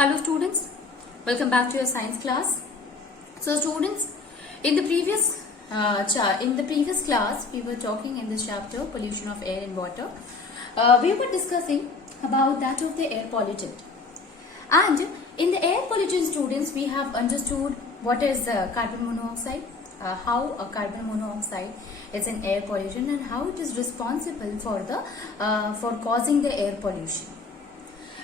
Hello students, welcome back to your science class. So students, in the previous class we were talking in this chapter pollution of air and water. We were discussing about that of the air pollutant. And in the air pollutant students we have understood what is carbon monoxide, how a carbon monoxide is an air pollution and how it is responsible for causing the air pollution.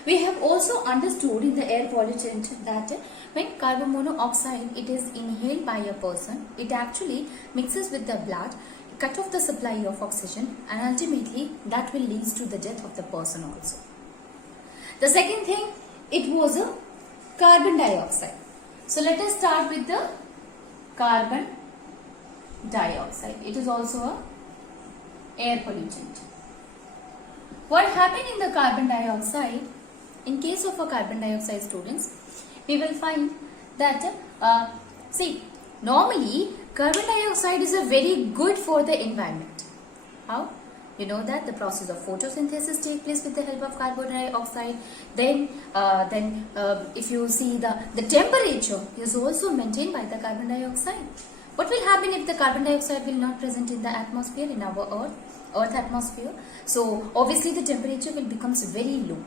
We have also understood in the air pollutant that when carbon monoxide it is inhaled by a person, it actually mixes with the blood, cut off the supply of oxygen, and ultimately that will lead to the death of the person also. The second thing, it was a carbon dioxide. So let us start with the carbon dioxide. It is also a air pollutant. What happened in the carbon dioxide? In case of a carbon dioxide students, we will find that, normally carbon dioxide is a very good for the environment. How? You know that the process of photosynthesis takes place with the help of carbon dioxide. Then if you see the temperature is also maintained by the carbon dioxide. What will happen if the carbon dioxide will not present in the atmosphere, in our Earth atmosphere? So obviously the temperature will becomes very low.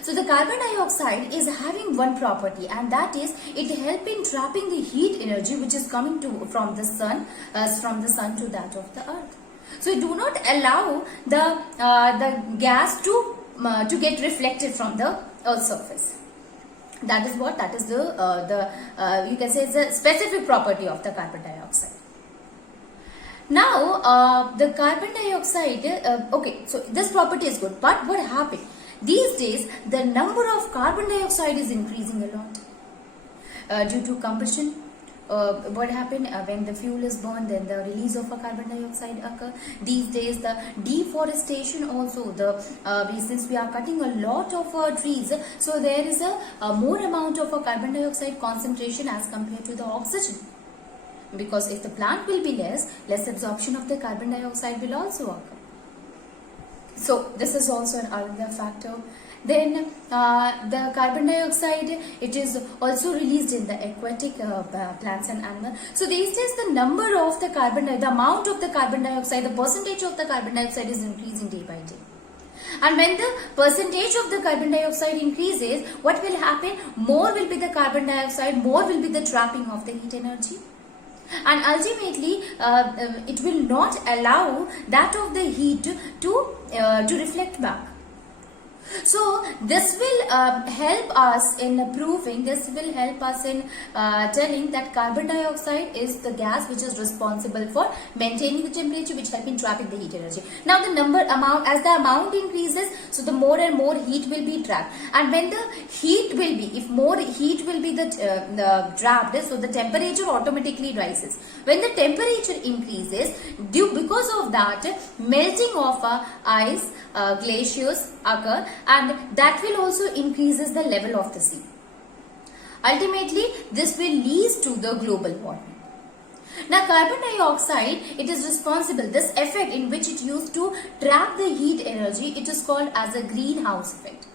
So the carbon dioxide is having one property, and that is it helps in trapping the heat energy which is coming from the sun to that of the earth. So it do not allow the gas to get reflected from the earth's surface. That is the you can say it's a specific property of the carbon dioxide. Now the carbon dioxide, okay, so this property is good, but what happened? These days, the number of carbon dioxide is increasing a lot due to combustion. What happened when the fuel is burned, then the release of a carbon dioxide occur. These days, the deforestation also. Since we are cutting a lot of trees, so there is a more amount of a carbon dioxide concentration as compared to the oxygen. Because if the plant will be less absorption of the carbon dioxide will also occur. So this is also another factor. Then the carbon dioxide, it is also released in the aquatic plants and animals. So these days the number of the amount of the carbon dioxide, the percentage of the carbon dioxide is increasing day by day. And when the percentage of the carbon dioxide increases, what will happen? More will be the carbon dioxide, more will be the trapping of the heat energy. And ultimately it will not allow that of the heat to reflect back. So this will help us in proving, this will help us in telling that carbon dioxide is the gas which is responsible for maintaining the temperature, which help in trapping the heat energy. Now as the amount increases, so the more and more heat will be trapped. And when the heat will be, if more heat will be trapped, so the temperature automatically rises. When the temperature increases, because of that, melting of ice, glaciers occur, and that will also increases the level of the sea. Ultimately, this will lead to the global warming. Now, carbon dioxide, it is responsible, this effect in which it used to trap the heat energy, it is called as a greenhouse effect.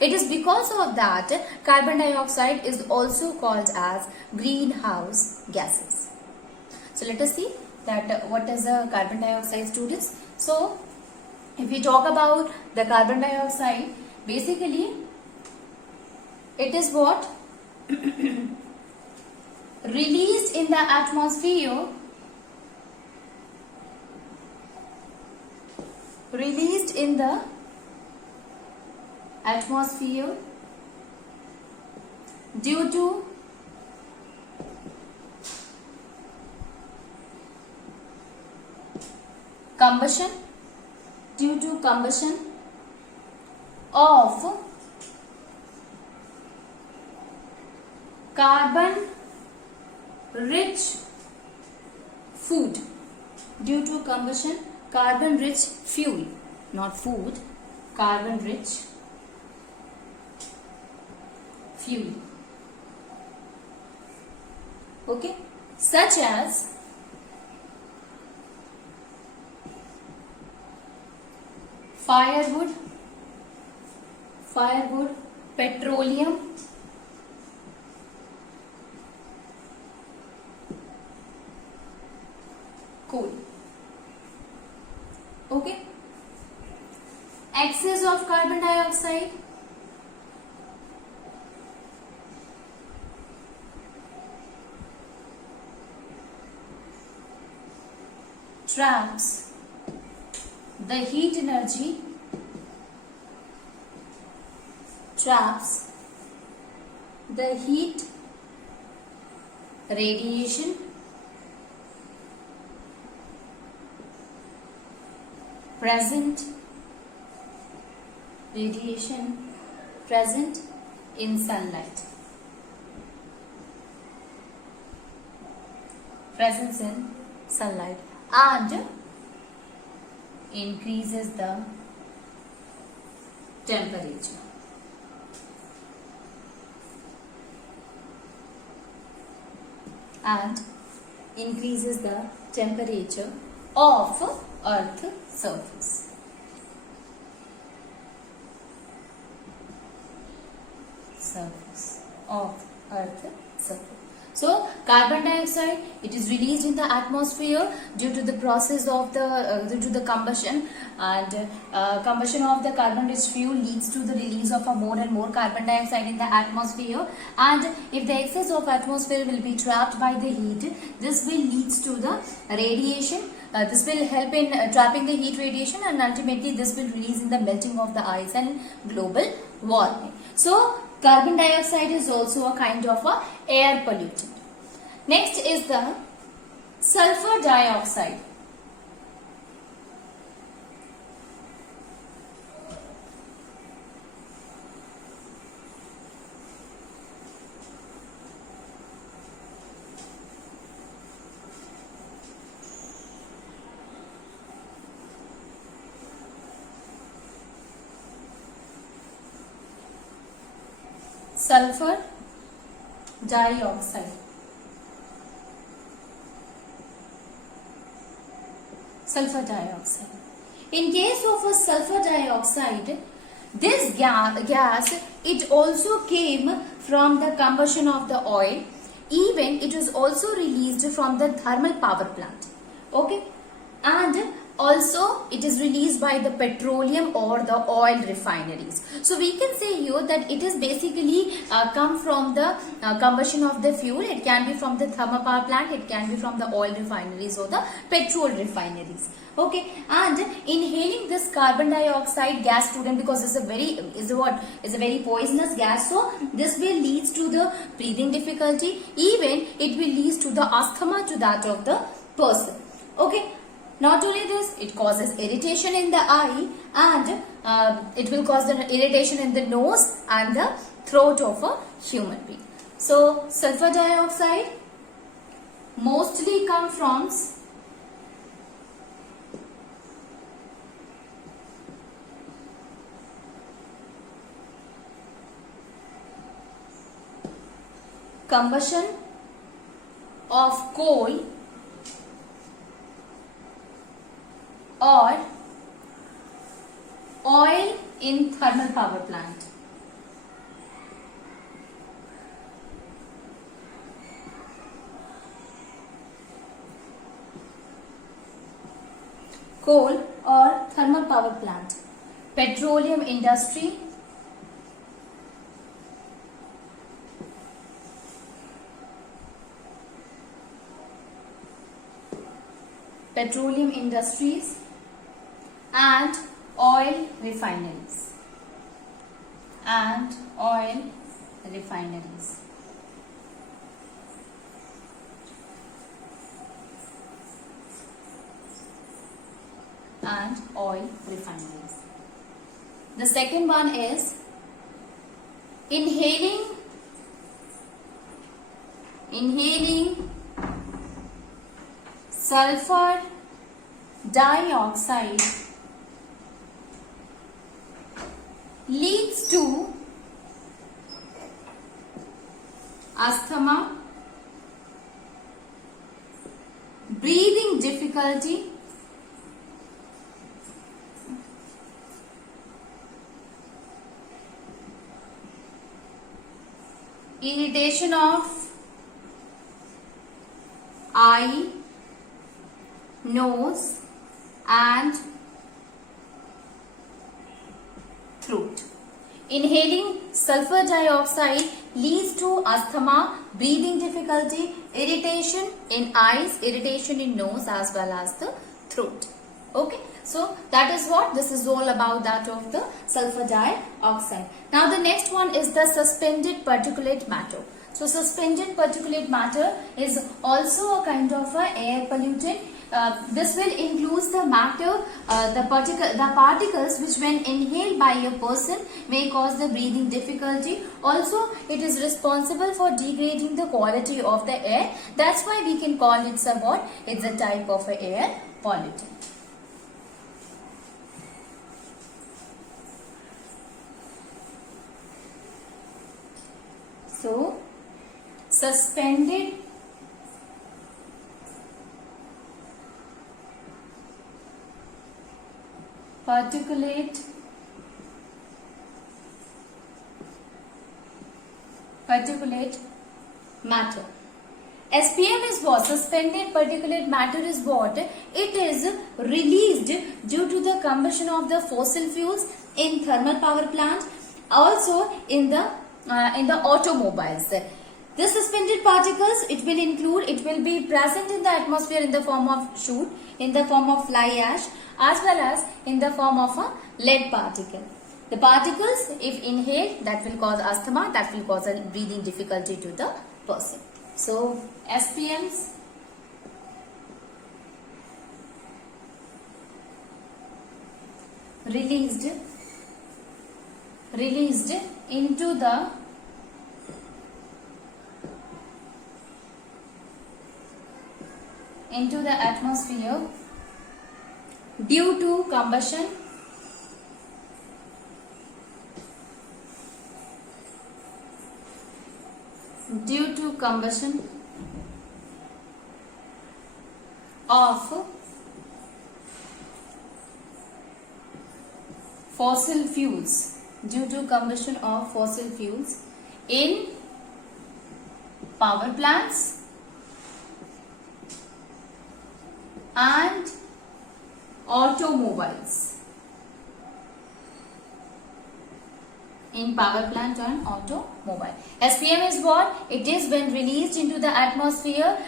It is because of that, carbon dioxide is also called as greenhouse gases. So, let us see that what is a carbon dioxide, students. So, if we talk about the carbon dioxide, basically it is what? Released in the atmosphere, due to combustion of carbon rich food, due to combustion carbon rich fuel, not food, carbon rich fuel, okay, such as firewood, petroleum, coal. Okay. Excess of carbon dioxide, traps the heat energy, traps the heat radiation present in sunlight, presence in sunlight, and increases the temperature. And increases the temperature of Earth surface. Surface of Earth surface. So carbon dioxide, it is released in the atmosphere due to the process of due to the combustion, and combustion of the carbon rich fuel leads to the release of more and more carbon dioxide in the atmosphere, and if the excess of atmosphere will be trapped by the heat, this will leads to the radiation. This will help in trapping the heat radiation, and ultimately this will release in the melting of the ice and global warming. So carbon dioxide is also a kind of a air pollutant. Next is the sulfur dioxide. Sulfur dioxide. Sulfur dioxide. In case of a sulfur dioxide, this gas, it also came from the combustion of the oil. Even it is also released from the thermal power plant. Okay, and also it is released by the petroleum or the oil refineries. So we can say here that it is basically come from the combustion of the fuel. It can be from the thermal power plant, it can be from the oil refineries or the petrol refineries. Okay, and inhaling this carbon dioxide gas, student, because it's a very poisonous gas, so this will leads to the breathing difficulty. Even it will leads to the asthma to that of the person. Okay. Not only this, it causes irritation in the eye, and it will cause the irritation in the nose and the throat of a human being. So sulfur dioxide mostly comes from combustion of coal or oil in thermal power plant. Coal or thermal power plant. Petroleum industry. Petroleum industries and oil refineries. And oil refineries. And oil refineries. The second one is inhaling sulfur dioxide leads to asthma, breathing difficulty, irritation of eye, nose and throat. Inhaling sulfur dioxide leads to asthma, breathing difficulty, irritation in eyes, irritation in nose as well as the throat. Okay, so that is what this is all about, that of the sulfur dioxide. Now the next one is the suspended particulate matter. So suspended particulate matter is also a kind of a air pollutant. This will include the matter, the particles which when inhaled by a person may cause the breathing difficulty. Also, it is responsible for degrading the quality of the air. That's why we can call it what? It's a type of a air pollutant. So, suspended particulate matter. SPM is what? Suspended particulate matter is what? It is released due to the combustion of the fossil fuels in thermal power plant, also in the automobiles. The suspended particles, it will be present in the atmosphere in the form of soot, in the form of fly ash, as well as in the form of a lead particle. The particles, if inhaled, that will cause asthma, that will cause a breathing difficulty to the person. So, SPMs released into the atmosphere due to combustion of fossil fuels, in power plants and automobiles. In power plant and automobile. SPM is what? It is when released into the atmosphere.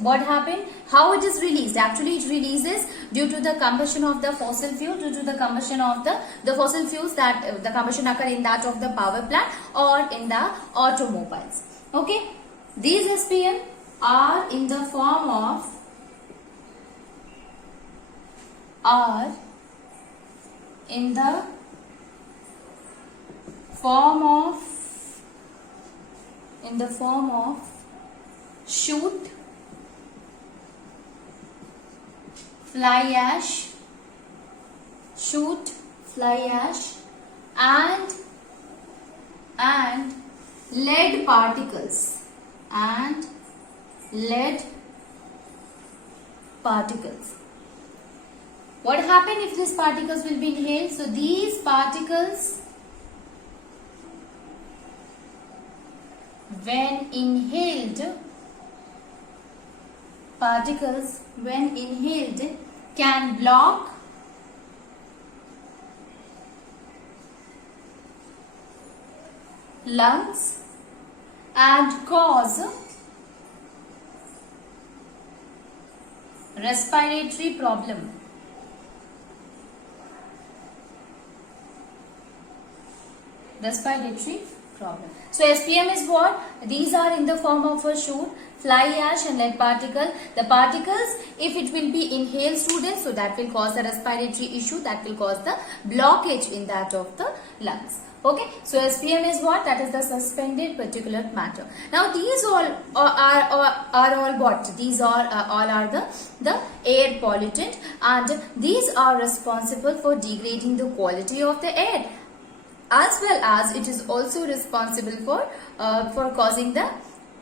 What happened? How it is released? Actually, it releases due to the combustion of the fossil fuel, due to the combustion of the fossil fuels, that the combustion occur in that of the power plant or in the automobiles. Okay, these SPM are in the form of soot, fly ash, and lead particles, What happens if these particles will be inhaled? So these particles, when inhaled, can block lungs and cause respiratory problem. So SPM is what? These are in the form of a soot, fly ash and lead particle. The particles, if it will be inhaled, students, so that will cause the respiratory issue, that will cause the blockage in that of the lungs. Okay, so SPM is what? That is the suspended particulate matter. Now these all are all what? These are all are the air pollutant, and these are responsible for degrading the quality of the air, as well as it is also responsible for causing the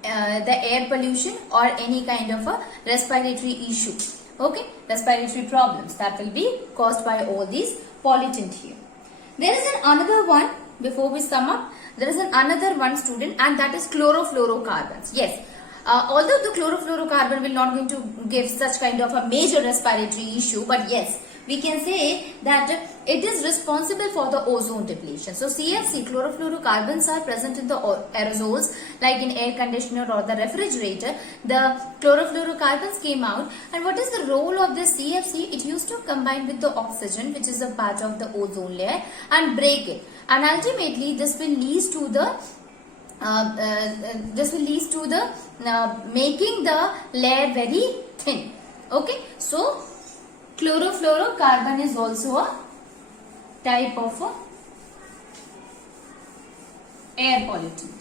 air pollution or any kind of a respiratory issue. Okay, respiratory problems that will be caused by all these pollutant here. There is another one before we sum up. there is another one student, and that is chlorofluorocarbons. Yes. Although the chlorofluorocarbon will not going to give such kind of a major respiratory issue, but yes, we can say that it is responsible for the ozone depletion. So CFC, chlorofluorocarbons, are present in the aerosols like in air conditioner or the refrigerator. The chlorofluorocarbons came out, and what is the role of this CFC? It used to combine with the oxygen, which is a part of the ozone layer, and break it, and ultimately this will lead to the making the layer very thin. Okay, so chlorofluorocarbon is also a type of a air pollutant.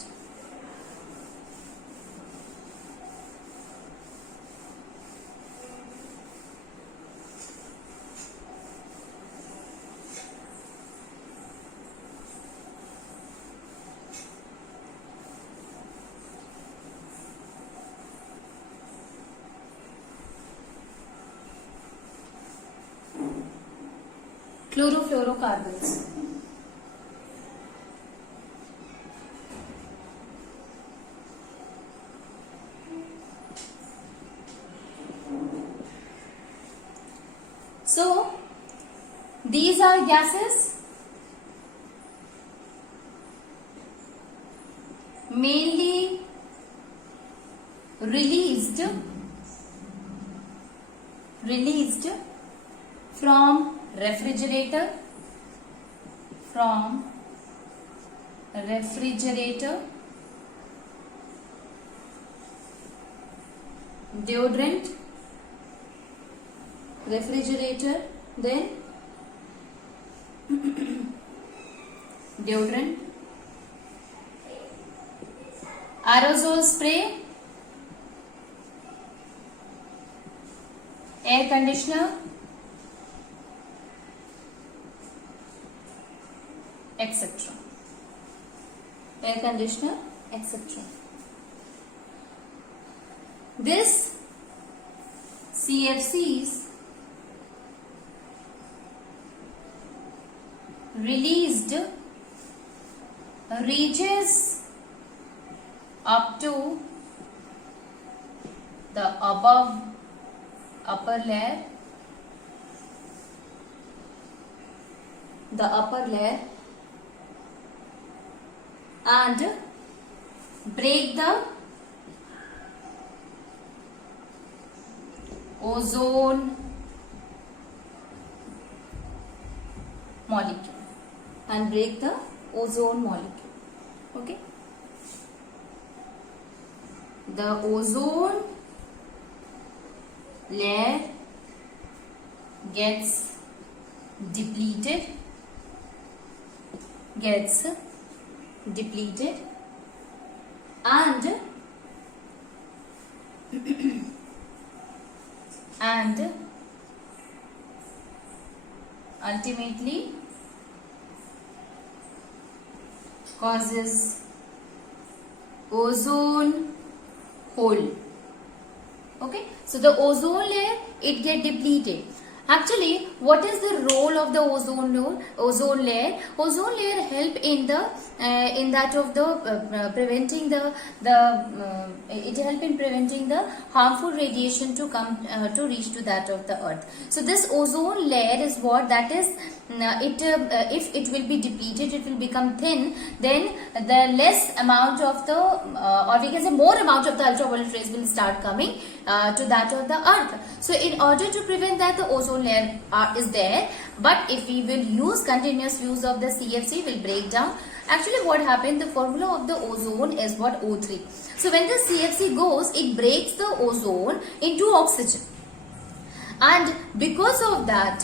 Chlorofluorocarbons. So, these are gases mainly released from refrigerator, deodorant, then deodorant, aerosol spray, air conditioner, etc. Air conditioner, etc. This CFCs released reaches up to the upper layer, and break the ozone molecule, okay. The ozone layer gets depleted and ultimately causes ozone hole. Okay, so the ozone layer, it get depleted. Actually, what is the role of the ozone layer? Ozone layer help in the preventing it help in preventing the harmful radiation to come to reach to that of the earth. So this ozone layer is what that is. If it will be depleted, it will become thin. Then the less amount of the or we can say more amount of the ultraviolet rays will start coming to that of the earth. So in order to prevent that, the ozone layer is there, but if we will use continuous use of the CFC, will break down. Actually, what happened, the formula of the ozone is what? O3. So when the CFC goes, it breaks the ozone into oxygen, and because of that,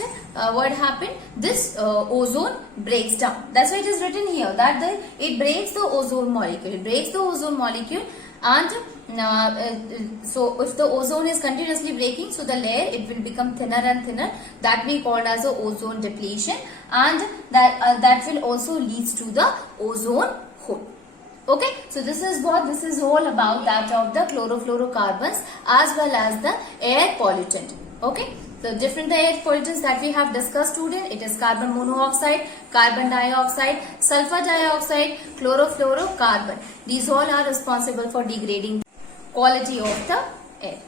what happened, this ozone breaks down. That's why it is written here that it breaks the ozone molecule. And so if the ozone is continuously breaking, so the layer, it will become thinner and thinner. That we called as a ozone depletion, and that will also leads to the ozone hole. Okay, so this is all about that of the chlorofluorocarbons as well as the air pollutant. Okay. The different air pollutants that we have discussed, student, it is carbon monoxide, carbon dioxide, sulfur dioxide, chlorofluorocarbon. These all are responsible for degrading quality of the air.